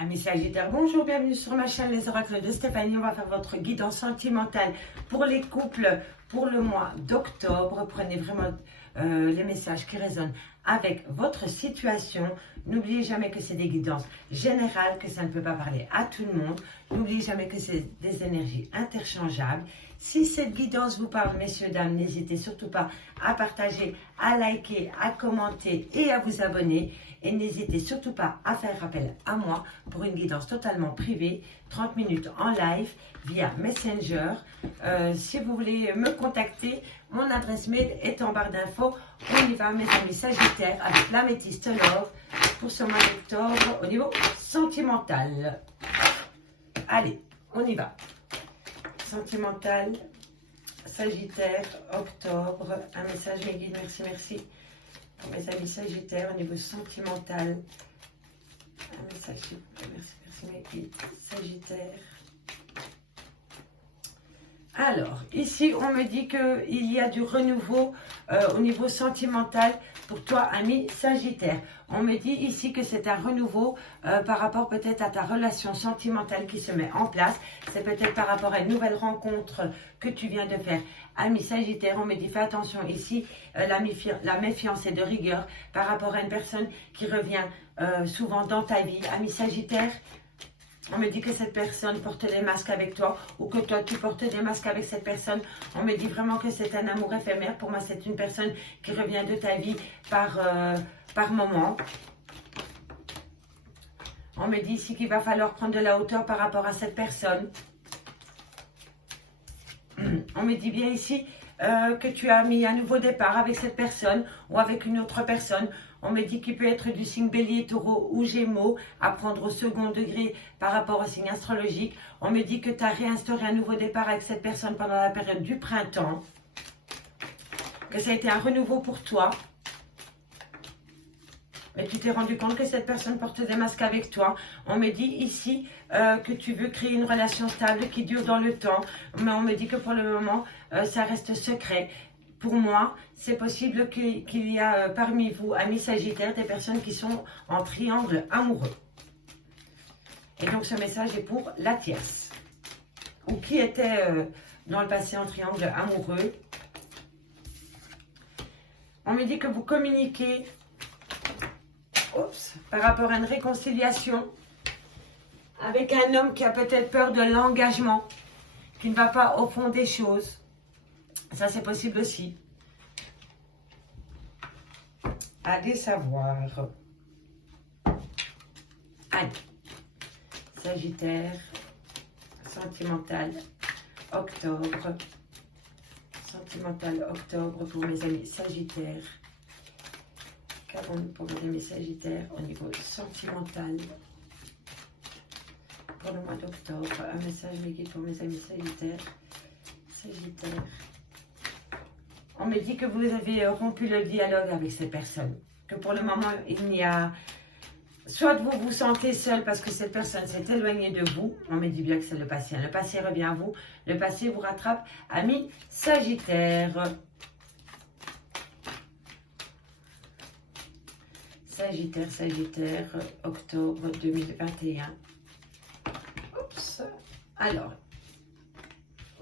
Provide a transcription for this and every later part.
Amis Sagittaires, bonjour, bienvenue sur ma chaîne Les Oracles de Stéphanie. On va faire votre guidance sentimentale pour les couples pour le mois d'octobre. Prenez vraiment les messages qui résonnent avec votre situation. N'oubliez jamais que c'est des guidances générales, que ça ne peut pas parler à tout le monde. N'oubliez jamais que c'est des énergies interchangeables. Si cette guidance vous parle, messieurs, dames, n'hésitez surtout pas à partager, à liker, à commenter et à vous abonner. Et n'hésitez surtout pas à faire appel à moi pour une guidance totalement privée, 30 minutes en live via Messenger. Si vous voulez me contacter, mon adresse mail est en barre d'infos. On y va, mes amis Sagittaires, avec l'améthyste love pour ce mois d'octobre au niveau sentimental. Allez, on y va. Sentimental, Sagittaire, octobre, un message mes guides, merci. Pour mes amis Sagittaires, au niveau sentimental, un message, merci mes guides, Sagittaire. Alors, ici, on me dit qu'il y a du renouveau au niveau sentimental pour toi, ami Sagittaire. On me dit ici que c'est un renouveau par rapport peut-être à ta relation sentimentale qui se met en place. C'est peut-être par rapport à une nouvelle rencontre que tu viens de faire. Ami Sagittaire, on me dit fais attention ici, la méfiance est de rigueur par rapport à une personne qui revient souvent dans ta vie. Ami Sagittaire, on me dit que cette personne porte des masques avec toi ou que toi tu portes des masques avec cette personne. On me dit vraiment que c'est un amour éphémère. Pour moi, c'est une personne qui revient de ta vie par moment. On me dit ici qu'il va falloir prendre de la hauteur par rapport à cette personne. On me dit bien ici que tu as mis un nouveau départ avec cette personne ou avec une autre personne. On me dit qu'il peut être du signe Bélier, Taureau ou Gémeaux, à prendre au second degré par rapport au signe astrologique. On me dit que tu as réinstauré un nouveau départ avec cette personne pendant la période du printemps. Que ça a été un renouveau pour toi. Mais tu t'es rendu compte que cette personne porte des masques avec toi. On me dit ici que tu veux créer une relation stable qui dure dans le temps. Mais on me dit que pour le moment, ça reste secret. Pour moi, c'est possible qu'il y a parmi vous, amis Sagittaires, des personnes qui sont en triangle amoureux. Et donc, ce message est pour la tierce. Ou qui était dans le passé en triangle amoureux. On me dit que vous communiquez par rapport à une réconciliation avec un homme qui a peut-être peur de l'engagement, qui ne va pas au fond des choses. Ça, c'est possible aussi. Allez savoir. Allez. Sagittaire, sentimental, octobre. Sentimental, octobre pour mes amis Sagittaires. Qu'avons-nous pour mes amis Sagittaires au niveau sentimental pour le mois d'octobre? Un message mes guides pour mes amis Sagittaires. Sagittaire. On me dit que vous avez rompu le dialogue avec cette personne. Que pour le moment, il n'y a... Soit vous vous sentez seul parce que cette personne s'est éloignée de vous. On me dit bien que c'est le passé. Le passé revient à vous. Le passé vous rattrape. Amis Sagittaire. Sagittaire, Sagittaire, octobre 2021. Oups. Alors,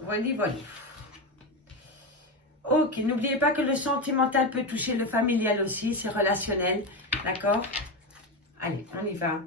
voilà. Ok, n'oubliez pas que le sentimental peut toucher le familial aussi, c'est relationnel, d'accord? Allez, on y va.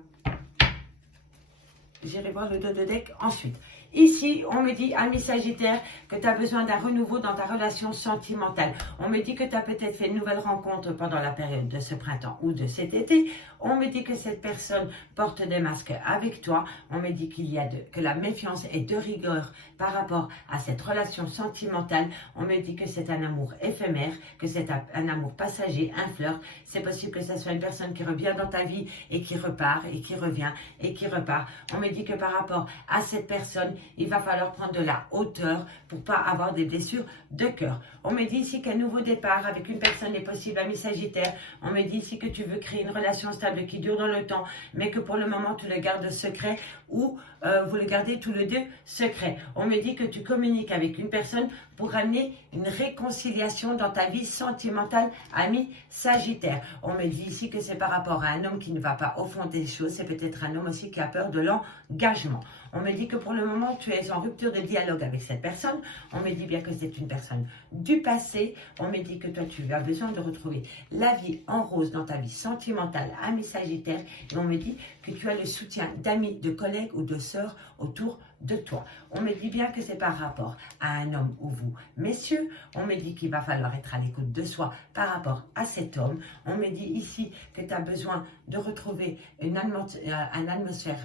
J'irai voir le dos de deck ensuite. Ici, on me dit, ami Sagittaire, que tu as besoin d'un renouveau dans ta relation sentimentale. On me dit que tu as peut-être fait une nouvelle rencontre pendant la période de ce printemps ou de cet été. On me dit que cette personne porte des masques avec toi. On me dit que la méfiance est de rigueur par rapport à cette relation sentimentale. On me dit que c'est un amour éphémère, que c'est un amour passager, un flirt. C'est possible que ce soit une personne qui revient dans ta vie et qui repart et qui revient et qui repart. On me dit que par rapport à cette personne, il va falloir prendre de la hauteur pour ne pas avoir des blessures de cœur. On me dit ici qu'un nouveau départ avec une personne est possible, ami Sagittaire. On me dit ici que tu veux créer une relation stable qui dure dans le temps, mais que pour le moment tu le gardes secret ou vous le gardez tous les deux secret. On me dit que tu communiques avec une personne pour amener une réconciliation dans ta vie sentimentale, ami Sagittaire. On me dit ici que c'est par rapport à un homme qui ne va pas au fond des choses. C'est peut-être un homme aussi qui a peur de l'engagement. On me dit que pour le moment, tu es en rupture de dialogue avec cette personne. On me dit bien que c'est une personne du passé. On me dit que toi, tu as besoin de retrouver la vie en rose dans ta vie sentimentale, ami Sagittaire. Et on me dit que tu as le soutien d'amis, de collègues ou de sœurs autour de toi. On me dit bien que c'est par rapport à un homme ou vous, messieurs. On me dit qu'il va falloir être à l'écoute de soi par rapport à cet homme. On me dit ici que tu as besoin de retrouver une atmosphère...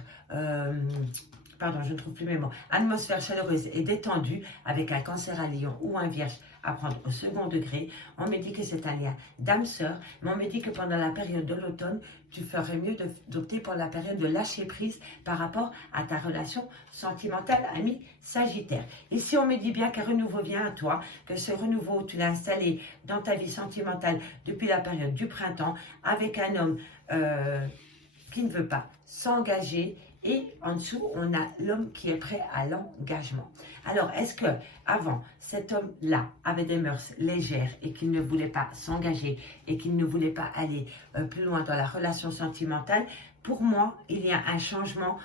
pardon, je ne trouve plus mes mots, atmosphère chaleureuse et détendue avec un cancer à lion ou un vierge à prendre au second degré. On me dit que c'est un lien d'âme-sœur, mais on me dit que pendant la période de l'automne, tu ferais mieux d'opter pour la période de lâcher prise par rapport à ta relation sentimentale, ami Sagittaire. Ici, on me dit bien qu'un renouveau vient à toi, que ce renouveau, tu l'as installé dans ta vie sentimentale depuis la période du printemps avec un homme qui ne veut pas s'engager. Et en dessous, on a l'homme qui est prêt à l'engagement. Alors, est-ce que avant cet homme-là avait des mœurs légères et qu'il ne voulait pas s'engager et qu'il ne voulait pas aller plus loin dans la relation sentimentale? Pour moi, il y a un changement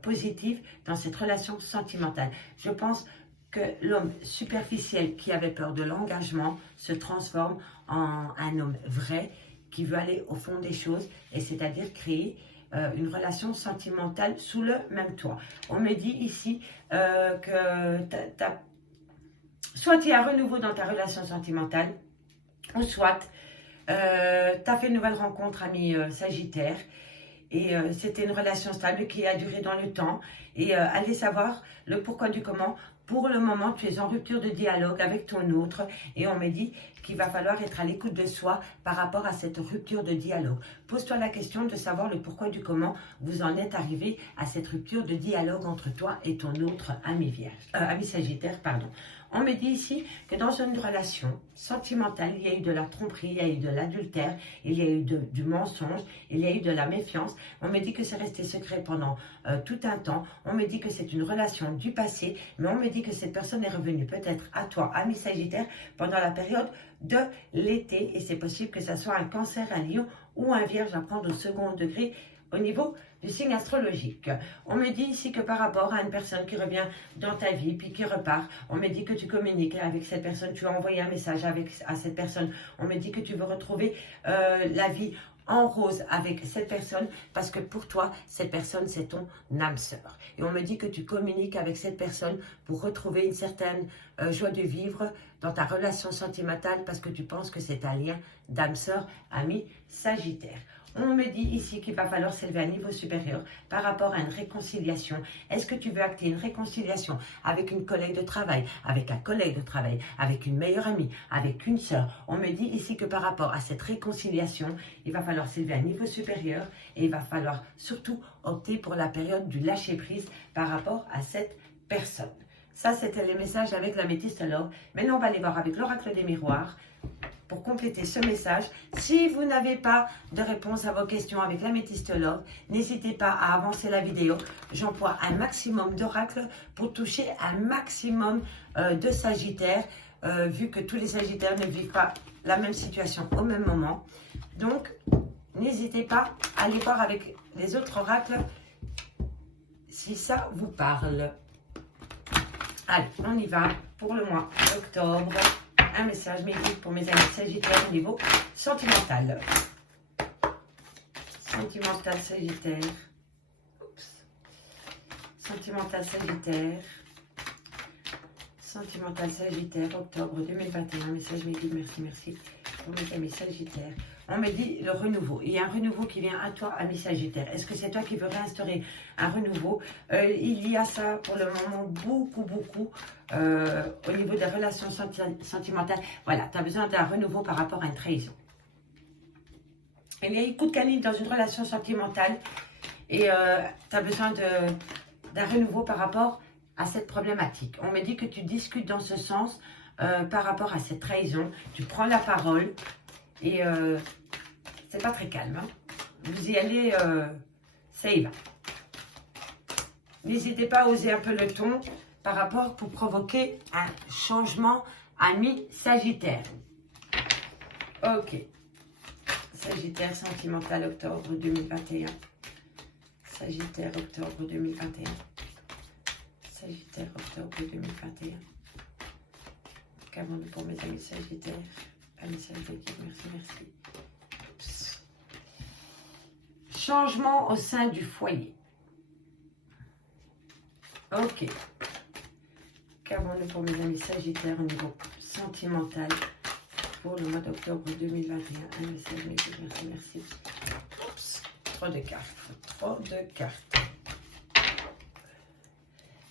positif dans cette relation sentimentale. Je pense que l'homme superficiel qui avait peur de l'engagement se transforme en un homme vrai qui veut aller au fond des choses, et c'est-à-dire créer une relation sentimentale sous le même toit. On me dit ici que soit il y a un renouveau dans ta relation sentimentale, ou soit tu as fait une nouvelle rencontre, ami Sagittaire, et c'était une relation stable qui a duré dans le temps, et allez savoir le pourquoi du comment. Pour le moment, tu es en rupture de dialogue avec ton autre, et on me dit qu'il va falloir être à l'écoute de soi par rapport à cette rupture de dialogue. Pose-toi la question de savoir le pourquoi du comment vous en êtes arrivé à cette rupture de dialogue entre toi et ton autre ami ami Sagittaire, pardon. On me dit ici que dans une relation sentimentale, il y a eu de la tromperie, il y a eu de l'adultère, il y a eu du mensonge, il y a eu de la méfiance. On me dit que c'est resté secret pendant tout un temps. On me dit que c'est une relation du passé, mais on me dit que cette personne est revenue peut-être à toi, ami Sagittaire, pendant la période de l'été. Et c'est possible que ça soit un cancer, un lion ou un vierge à prendre au second degré au niveau du signe astrologique. On me dit ici que par rapport à une personne qui revient dans ta vie puis qui repart, on me dit que tu communiques avec cette personne, tu as envoyé un message à cette personne, on me dit que tu veux retrouver la vie en rose avec cette personne parce que pour toi, cette personne, c'est ton âme sœur. Et on me dit que tu communiques avec cette personne pour retrouver une certaine joie de vivre dans ta relation sentimentale parce que tu penses que c'est un lien d'âme sœur, ami Sagittaire. On me dit ici qu'il va falloir s'élever à un niveau supérieur par rapport à une réconciliation. Est-ce que tu veux acter une réconciliation avec une collègue de travail, avec un collègue de travail, avec une meilleure amie, avec une sœur? On me dit ici que par rapport à cette réconciliation, il va falloir s'élever à un niveau supérieur et il va falloir surtout opter pour la période du lâcher-prise par rapport à cette personne. Ça, c'était les messages avec l'améthyste Love. Maintenant, on va aller voir avec l'oracle des miroirs. Pour compléter ce message, si vous n'avez pas de réponse à vos questions avec l'améthyste Love, n'hésitez pas à avancer la vidéo. J'emploie un maximum d'oracles pour toucher un maximum de Sagittaires, vu que tous les Sagittaires ne vivent pas la même situation au même moment. Donc, n'hésitez pas à aller voir avec les autres oracles si ça vous parle. Allez, on y va pour le mois d'octobre. Un message médical pour mes amis Sagittaires au niveau sentimental. Sentimental Sagittaire. Oups. Sentimental Sagittaire. Sentimental Sagittaire, octobre 2021. Message médical, merci pour mes amis Sagittaires. On me dit le renouveau. Il y a un renouveau qui vient à toi, ami Sagittaire. Est-ce que c'est toi qui veux réinstaurer un renouveau? Il y a ça pour le moment beaucoup au niveau des relations sentimentales. Voilà, tu as besoin d'un renouveau par rapport à une trahison. Il y a un coup de canine dans une relation sentimentale et tu as besoin d'un renouveau par rapport à cette problématique. On me dit que tu discutes dans ce sens par rapport à cette trahison. Tu prends la parole. Et c'est pas très calme. Hein. Vous y allez, ça y va. N'hésitez pas à oser un peu le ton par rapport pour provoquer un changement, ami Sagittaire. Ok. Sagittaire sentimental, octobre 2021. Sagittaire, octobre 2021. Sagittaire, octobre 2021. Qu'avons-nous pour mes amis Sagittaires? Amis Sagittaires, merci, merci. Psst. Changement au sein du foyer. Ok. Qu'avons-nous pour mes amis Sagittaires au niveau sentimental pour le mois d'octobre 2021? Un message, merci, merci. Oups, trop de cartes, trop de cartes.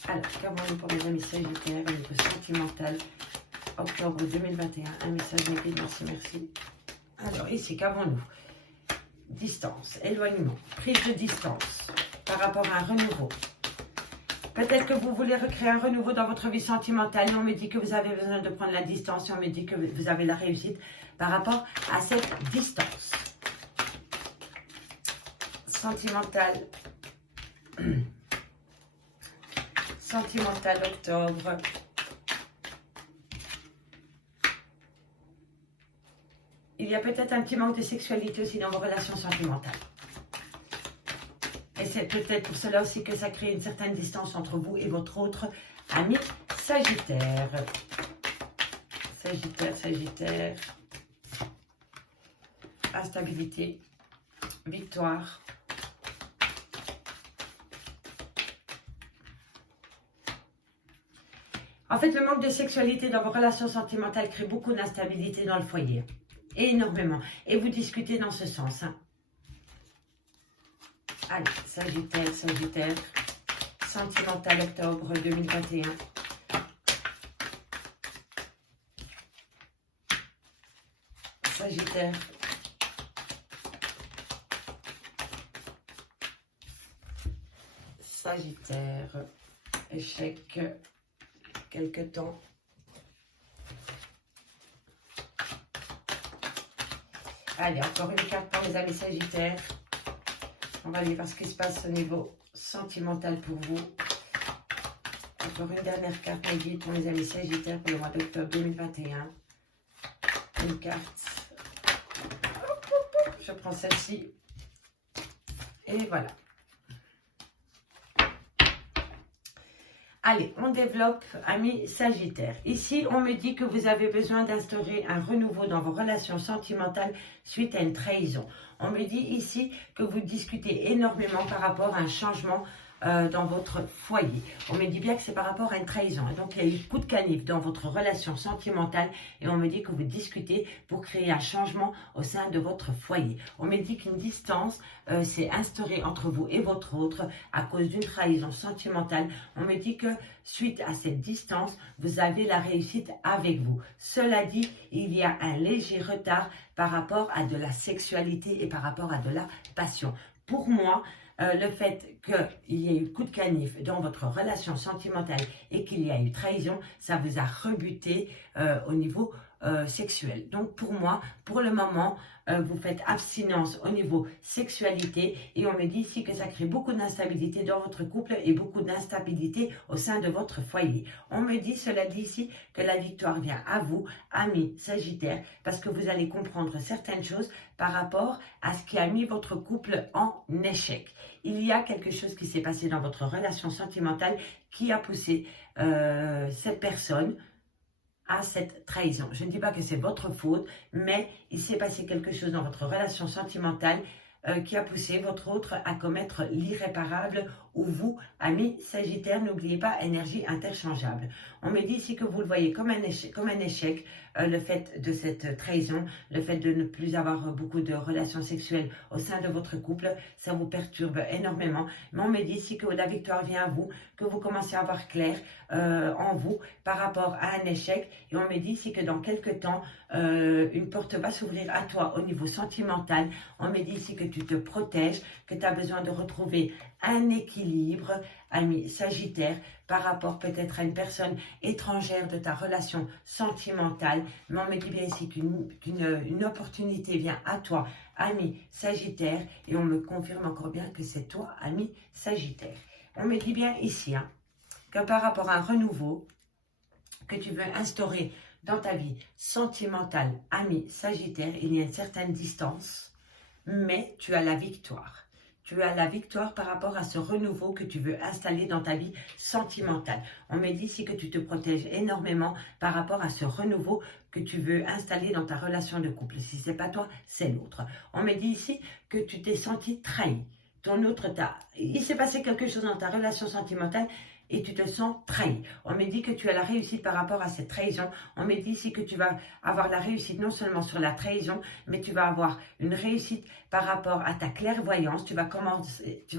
Alors, qu'avons-nous pour mes amis Sagittaires au niveau sentimental, octobre 2021? Un message, merci, merci. Alors, ici, qu'avons-nous? Distance, éloignement, prise de distance par rapport à un renouveau. Peut-être que vous voulez recréer un renouveau dans votre vie sentimentale. On me dit que vous avez besoin de prendre la distance et on me dit que vous avez la réussite par rapport à cette distance. Sentimentale. Sentimentale, octobre. Il y a peut-être un petit manque de sexualité aussi dans vos relations sentimentales. Et c'est peut-être pour cela aussi que ça crée une certaine distance entre vous et votre autre ami Sagittaire. Sagittaire, Sagittaire. Instabilité. Victoire. En fait, le manque de sexualité dans vos relations sentimentales crée beaucoup d'instabilité dans le foyer. Énormément. Et vous discutez dans ce sens. Hein. Allez, Sagittaire, Sagittaire, sentimental octobre 2021. Sagittaire. Sagittaire, échec, quelque temps. Allez, encore une carte pour les amis Sagittaires. On va aller voir ce qui se passe au niveau sentimental pour vous. Encore une dernière carte à guide pour les amis Sagittaires pour le mois d'octobre 2021. Une carte. Je prends celle-ci. Et voilà. Allez, on développe, amis Sagittaires. Ici, on me dit que vous avez besoin d'instaurer un renouveau dans vos relations sentimentales suite à une trahison. On me dit ici que vous discutez énormément par rapport à un changement dans votre foyer. On me dit bien que c'est par rapport à une trahison. Et donc, il y a eu coup de canif dans votre relation sentimentale et on me dit que vous discutez pour créer un changement au sein de votre foyer. On me dit qu'une distance s'est instaurée entre vous et votre autre à cause d'une trahison sentimentale. On me dit que suite à cette distance, vous avez la réussite avec vous. Cela dit, il y a un léger retard par rapport à de la sexualité et par rapport à de la passion. Pour moi, le fait qu'il y ait eu coup de canif dans votre relation sentimentale et qu'il y a eu trahison, ça vous a rebuté au niveau sexuel. Donc pour moi, pour le moment, vous faites abstinence au niveau sexualité et on me dit ici que ça crée beaucoup d'instabilité dans votre couple et beaucoup d'instabilité au sein de votre foyer. On me dit, cela dit ici, que la victoire vient à vous, amis Sagittaire, parce que vous allez comprendre certaines choses par rapport à ce qui a mis votre couple en échec. Il y a quelque chose qui s'est passé dans votre relation sentimentale qui a poussé cette personne à cette trahison. Je ne dis pas que c'est votre faute, mais il s'est passé quelque chose dans votre relation sentimentale qui a poussé votre autre à commettre l'irréparable ou vous, amis Sagittaire, n'oubliez pas, énergie interchangeable. On me dit ici que vous le voyez comme un échec, le fait de cette trahison, le fait de ne plus avoir beaucoup de relations sexuelles au sein de votre couple, ça vous perturbe énormément. Mais on me dit ici que la victoire vient à vous, que vous commencez à voir clair en vous par rapport à un échec. Et on me dit ici que dans quelques temps, une porte va s'ouvrir à toi au niveau sentimental. On me dit ici que tu te protèges, que tu as besoin de retrouver un équilibre, ami Sagittaire, par rapport peut-être à une personne étrangère de ta relation sentimentale. Mais on me dit bien ici qu'une opportunité vient à toi, ami Sagittaire, et on me confirme encore bien que c'est toi, ami Sagittaire. On me dit bien ici, hein, que par rapport à un renouveau que tu veux instaurer dans ta vie sentimentale, ami Sagittaire, il y a une certaine distance, mais tu as la victoire. Tu as la victoire par rapport à ce renouveau que tu veux installer dans ta vie sentimentale. On me dit ici que tu te protèges énormément par rapport à ce renouveau que tu veux installer dans ta relation de couple. Si ce n'est pas toi, c'est l'autre. On me dit ici que tu t'es senti trahi. Il s'est passé quelque chose dans ta relation sentimentale et tu te sens trahi. On me dit que tu as la réussite par rapport à cette trahison. On me dit ici que tu vas avoir la réussite non seulement sur la trahison, mais tu vas avoir une réussite par rapport à ta clairvoyance. Tu vas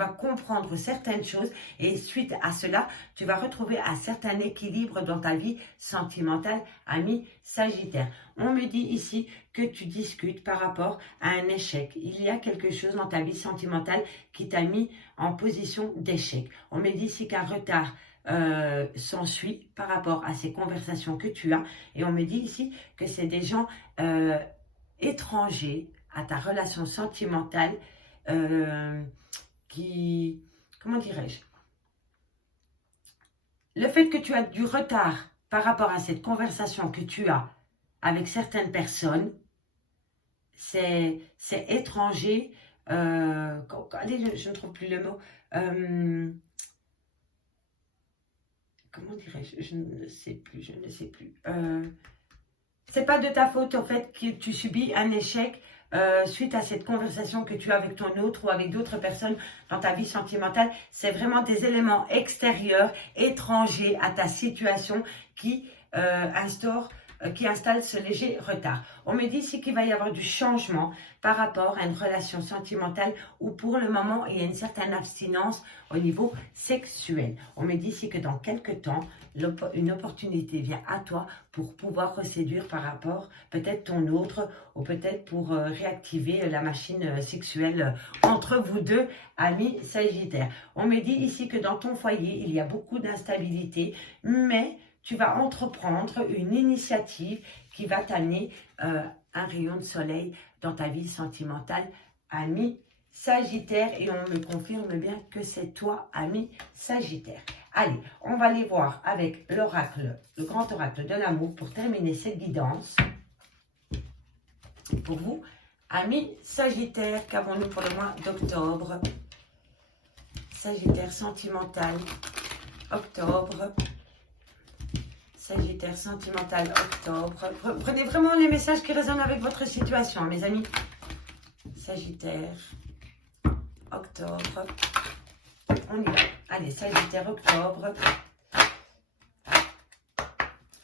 comprendre certaines choses et suite à cela, tu vas retrouver un certain équilibre dans ta vie sentimentale, ami Sagittaire. On me dit ici que tu discutes par rapport à un échec. Il y a quelque chose dans ta vie sentimentale qui t'a mis en position d'échec. On me dit ici qu'un retard s'ensuit par rapport à ces conversations que tu as. Et on me dit ici que c'est des gens étrangers à ta relation sentimentale qui, comment dirais-je, le fait que tu as du retard par rapport à cette conversation que tu as avec certaines personnes, c'est étranger. Allez, je ne trouve plus le mot. Comment dirais-je? Je ne sais plus, je ne sais plus. C'est pas de ta faute en fait que tu subis un échec suite à cette conversation que tu as avec ton autre ou avec d'autres personnes dans ta vie sentimentale. C'est vraiment des éléments extérieurs, étrangers à ta situation qui installe ce léger retard. On me dit ici qu'il va y avoir du changement par rapport à une relation sentimentale où pour le moment il y a une certaine abstinence au niveau sexuel. On me dit ici que dans quelques temps, une opportunité vient à toi pour pouvoir reséduire par rapport peut-être ton autre ou peut-être pour réactiver la machine sexuelle entre vous deux, amis Sagittaire. On me dit ici que dans ton foyer, il y a beaucoup d'instabilité, mais tu vas entreprendre une initiative qui va t'amener un rayon de soleil dans ta vie sentimentale, ami Sagittaire. Et on me confirme bien que c'est toi, ami Sagittaire. Allez, on va aller voir avec l'oracle, le grand oracle de l'amour pour terminer cette guidance. Pour vous, ami Sagittaire, qu'avons-nous pour le mois d'octobre? Sagittaire sentimental, octobre. Sagittaire sentimental, octobre. Prenez vraiment les messages qui résonnent avec votre situation, mes amis. Sagittaire, octobre. On y va. Allez, Sagittaire, octobre.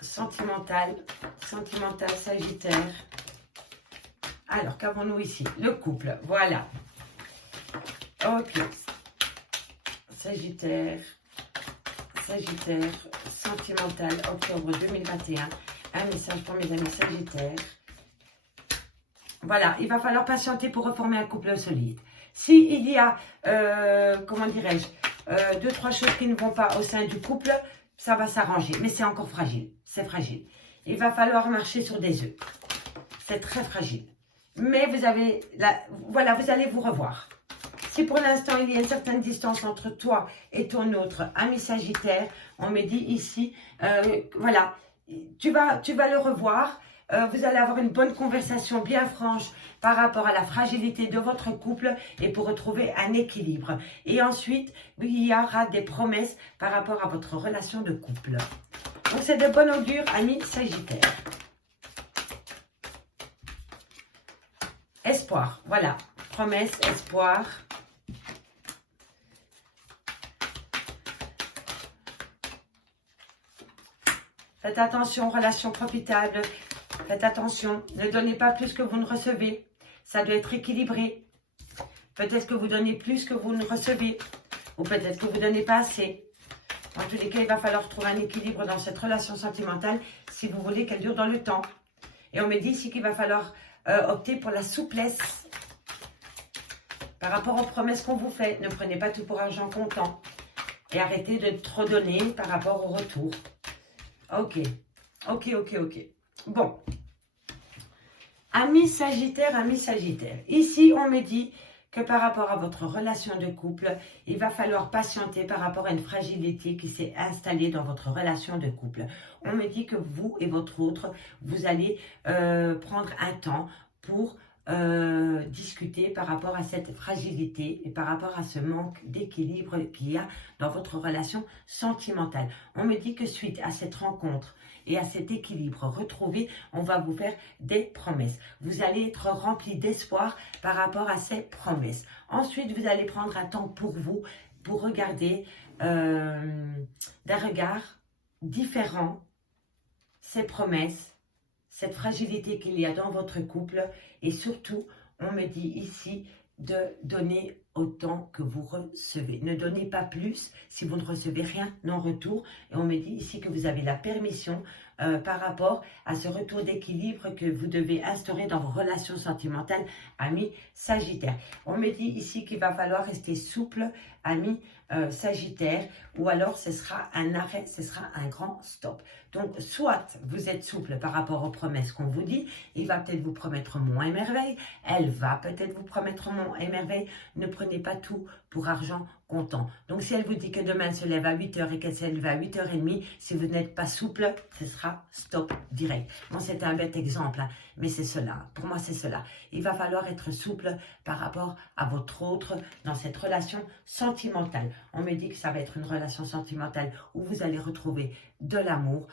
Sentimental, Sagittaire. Alors, qu'avons-nous ici? Le couple, voilà. Ok. Sagittaire, sentimental, octobre 2021. Un message pour mes amis Sagittaires. Voilà, il va falloir patienter pour reformer un couple solide. S'il y a, comment dirais-je, 2-3 choses qui ne vont pas au sein du couple, ça va s'arranger. Mais c'est encore fragile, c'est fragile. Il va falloir marcher sur des œufs. C'est très fragile. Mais vous avez, voilà, vous allez vous revoir. Si pour l'instant, il y a une certaine distance entre toi et ton autre ami Sagittaire, on me dit ici, voilà, tu vas le revoir. Vous allez avoir une bonne conversation bien franche par rapport à la fragilité de votre couple et pour retrouver un équilibre. Et ensuite, il y aura des promesses par rapport à votre relation de couple. Donc, c'est de bon augure, ami Sagittaire. Espoir, voilà. Promesse, espoir. Faites attention, relation profitable. Faites attention, ne donnez pas plus que vous ne recevez. Ça doit être équilibré. Peut-être que vous donnez plus que vous ne recevez. Ou peut-être que vous ne donnez pas assez. En tous les cas, il va falloir trouver un équilibre dans cette relation sentimentale si vous voulez qu'elle dure dans le temps. Et on me dit ici qu'il va falloir opter pour la souplesse par rapport aux promesses qu'on vous fait. Ne prenez pas tout pour argent comptant. Et arrêtez de trop donner par rapport au retour. Ok. Bon. Amis Sagittaire. Ici, on me dit que par rapport à votre relation de couple, il va falloir patienter par rapport à une fragilité qui s'est installée dans votre relation de couple. On me dit que vous et votre autre, vous allez prendre un temps pour discuter par rapport à cette fragilité et par rapport à ce manque d'équilibre qu'il y a dans votre relation sentimentale. On me dit que suite à cette rencontre et à cet équilibre retrouvé, on va vous faire des promesses. Vous allez être rempli d'espoir par rapport à ces promesses. Ensuite, vous allez prendre un temps pour vous, pour regarder d'un regard différent ces promesses, cette fragilité qu'il y a dans votre couple. Et surtout, on me dit ici de donner autant que vous recevez. Ne donnez pas plus si vous ne recevez rien en retour. Et on me dit ici que vous avez la permission par rapport à ce retour d'équilibre que vous devez instaurer dans vos relations sentimentales, amis Sagittaire. On me dit ici qu'il va falloir rester souple, amis Sagittaire, ou alors ce sera un arrêt, ce sera un grand stop. Donc, soit vous êtes souple par rapport aux promesses qu'on vous dit, il va peut-être vous promettre Monts et merveilles, elle va peut-être vous promettre Monts et merveilles. Ne prenez pas tout pour argent comptant. Donc, si elle vous dit que demain elle se lève à 8 h et qu'elle se lève à 8 h 30, si vous n'êtes pas souple, ce sera stop direct. Bon, c'est un bête exemple, hein, mais c'est cela. Pour moi, c'est cela. Il va falloir être souple par rapport à votre autre dans cette relation sentimentale. On me dit que ça va être une relation sentimentale où vous allez retrouver de l'amour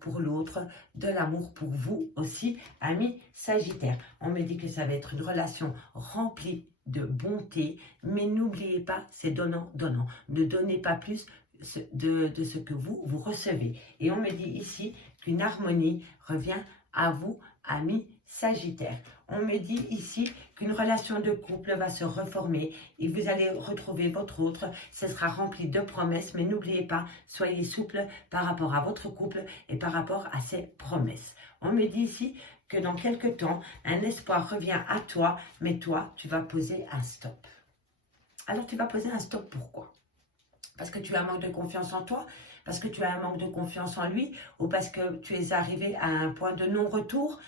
pour l'autre, de l'amour pour vous aussi, amis Sagittaire. On me dit que ça va être une relation remplie de bonté, mais n'oubliez pas, c'est donnant-donnant. Ne donnez pas plus de ce que vous recevez. Et on me dit ici qu'une harmonie revient à vous, amis Sagittaire. On me dit ici qu'une relation de couple va se reformer et vous allez retrouver votre autre. Ce sera rempli de promesses, mais n'oubliez pas, soyez souple par rapport à votre couple et par rapport à ses promesses. On me dit ici que dans quelques temps, un espoir revient à toi, mais toi, tu vas poser un stop. Alors, tu vas poser un stop, pourquoi? Parce que tu as un manque de confiance en toi, parce que tu as un manque de confiance en lui, ou parce que tu es arrivé à un point de non-retour.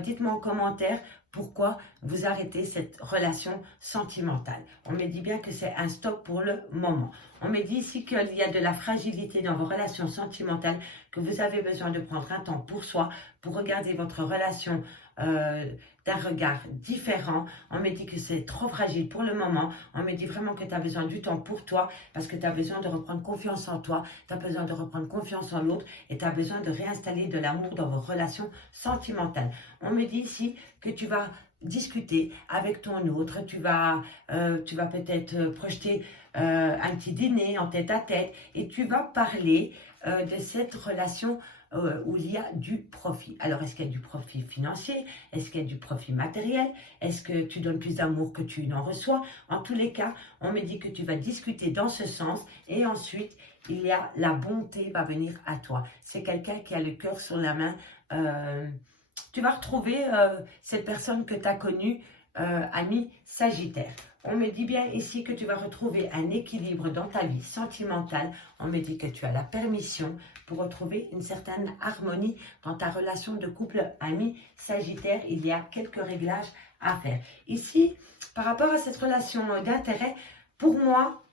Dites-moi en commentaire pourquoi vous arrêtez cette relation sentimentale. On me dit bien que c'est un stop pour le moment. On me dit ici qu'il y a de la fragilité dans vos relations sentimentales, que vous avez besoin de prendre un temps pour soi, pour regarder votre relation d'un regard différent. On me dit que c'est trop fragile pour le moment. On me dit vraiment que tu as besoin du temps pour toi parce que tu as besoin de reprendre confiance en toi, tu as besoin de reprendre confiance en l'autre et tu as besoin de réinstaller de l'amour dans vos relations sentimentales. On me dit ici que tu vas discuter avec ton autre, tu vas peut-être projeter un petit dîner en tête-à-tête et tu vas parler de cette relation où il y a du profit. Alors, est-ce qu'il y a du profit financier? Est-ce qu'il y a du profit matériel? Est-ce que tu donnes plus d'amour que tu n'en reçois? En tous les cas, on me dit que tu vas discuter dans ce sens et ensuite, il y a la bonté va venir à toi. C'est quelqu'un qui a le cœur sur la main. Tu vas retrouver cette personne que tu as connue, ami Sagittaire. On me dit bien ici que tu vas retrouver un équilibre dans ta vie sentimentale. On me dit que tu as la permission pour retrouver une certaine harmonie dans ta relation de couple ami Sagittaire. Il y a quelques réglages à faire. Ici, par rapport à cette relation d'intérêt, pour moi,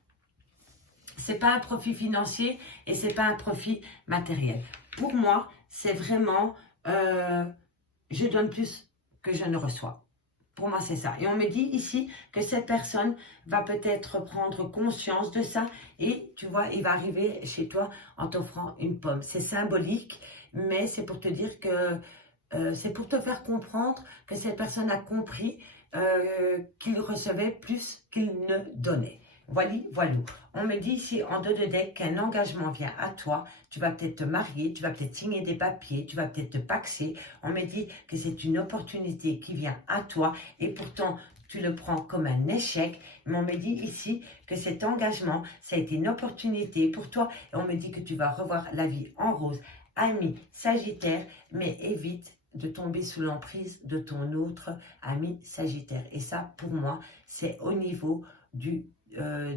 c'est pas un profit financier et c'est pas un profit matériel. Pour moi, c'est vraiment je donne plus que je ne reçois. Pour moi, c'est ça. Et on me dit ici que cette personne va peut-être prendre conscience de ça et tu vois, il va arriver chez toi en t'offrant une pomme. C'est symbolique, mais c'est pour te dire que c'est pour te faire comprendre que cette personne a compris qu'il recevait plus qu'il ne donnait. Voilà. On me dit ici en dos de deck qu'un engagement vient à toi. Tu vas peut-être te marier, tu vas peut-être signer des papiers, tu vas peut-être te paxer. On me dit que c'est une opportunité qui vient à toi et pourtant tu le prends comme un échec. Mais on me dit ici que cet engagement, ça a été une opportunité pour toi et on me dit que tu vas revoir la vie en rose. Ami Sagittaire, mais évite de tomber sous l'emprise de ton autre ami Sagittaire. Et ça, pour moi, c'est au niveau du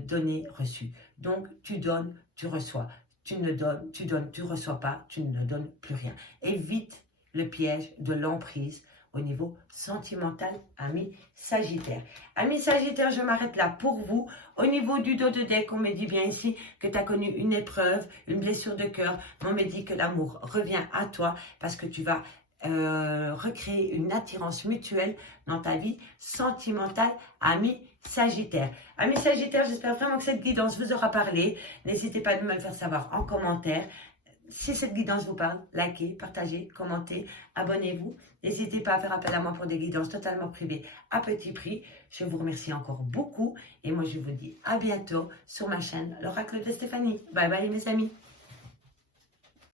donner-reçu. Donc, tu donnes, tu reçois. Tu ne donnes, tu reçois pas, tu ne donnes plus rien. Évite le piège de l'emprise au niveau sentimental, amis Sagittaire. Amis Sagittaire, je m'arrête là pour vous. Au niveau du dos de deck, on me dit bien ici que tu as connu une épreuve, une blessure de cœur. On me dit que l'amour revient à toi parce que tu vas recréer une attirance mutuelle dans ta vie sentimentale, amis Sagittaire. Amis Sagittaire, j'espère vraiment que cette guidance vous aura parlé. N'hésitez pas à me le faire savoir en commentaire. Si cette guidance vous parle, likez, partagez, commentez, abonnez-vous. N'hésitez pas à faire appel à moi pour des guidances totalement privées à petit prix. Je vous remercie encore beaucoup et moi je vous dis à bientôt sur ma chaîne, l'Oracle de Stéphanie. Bye bye mes amis.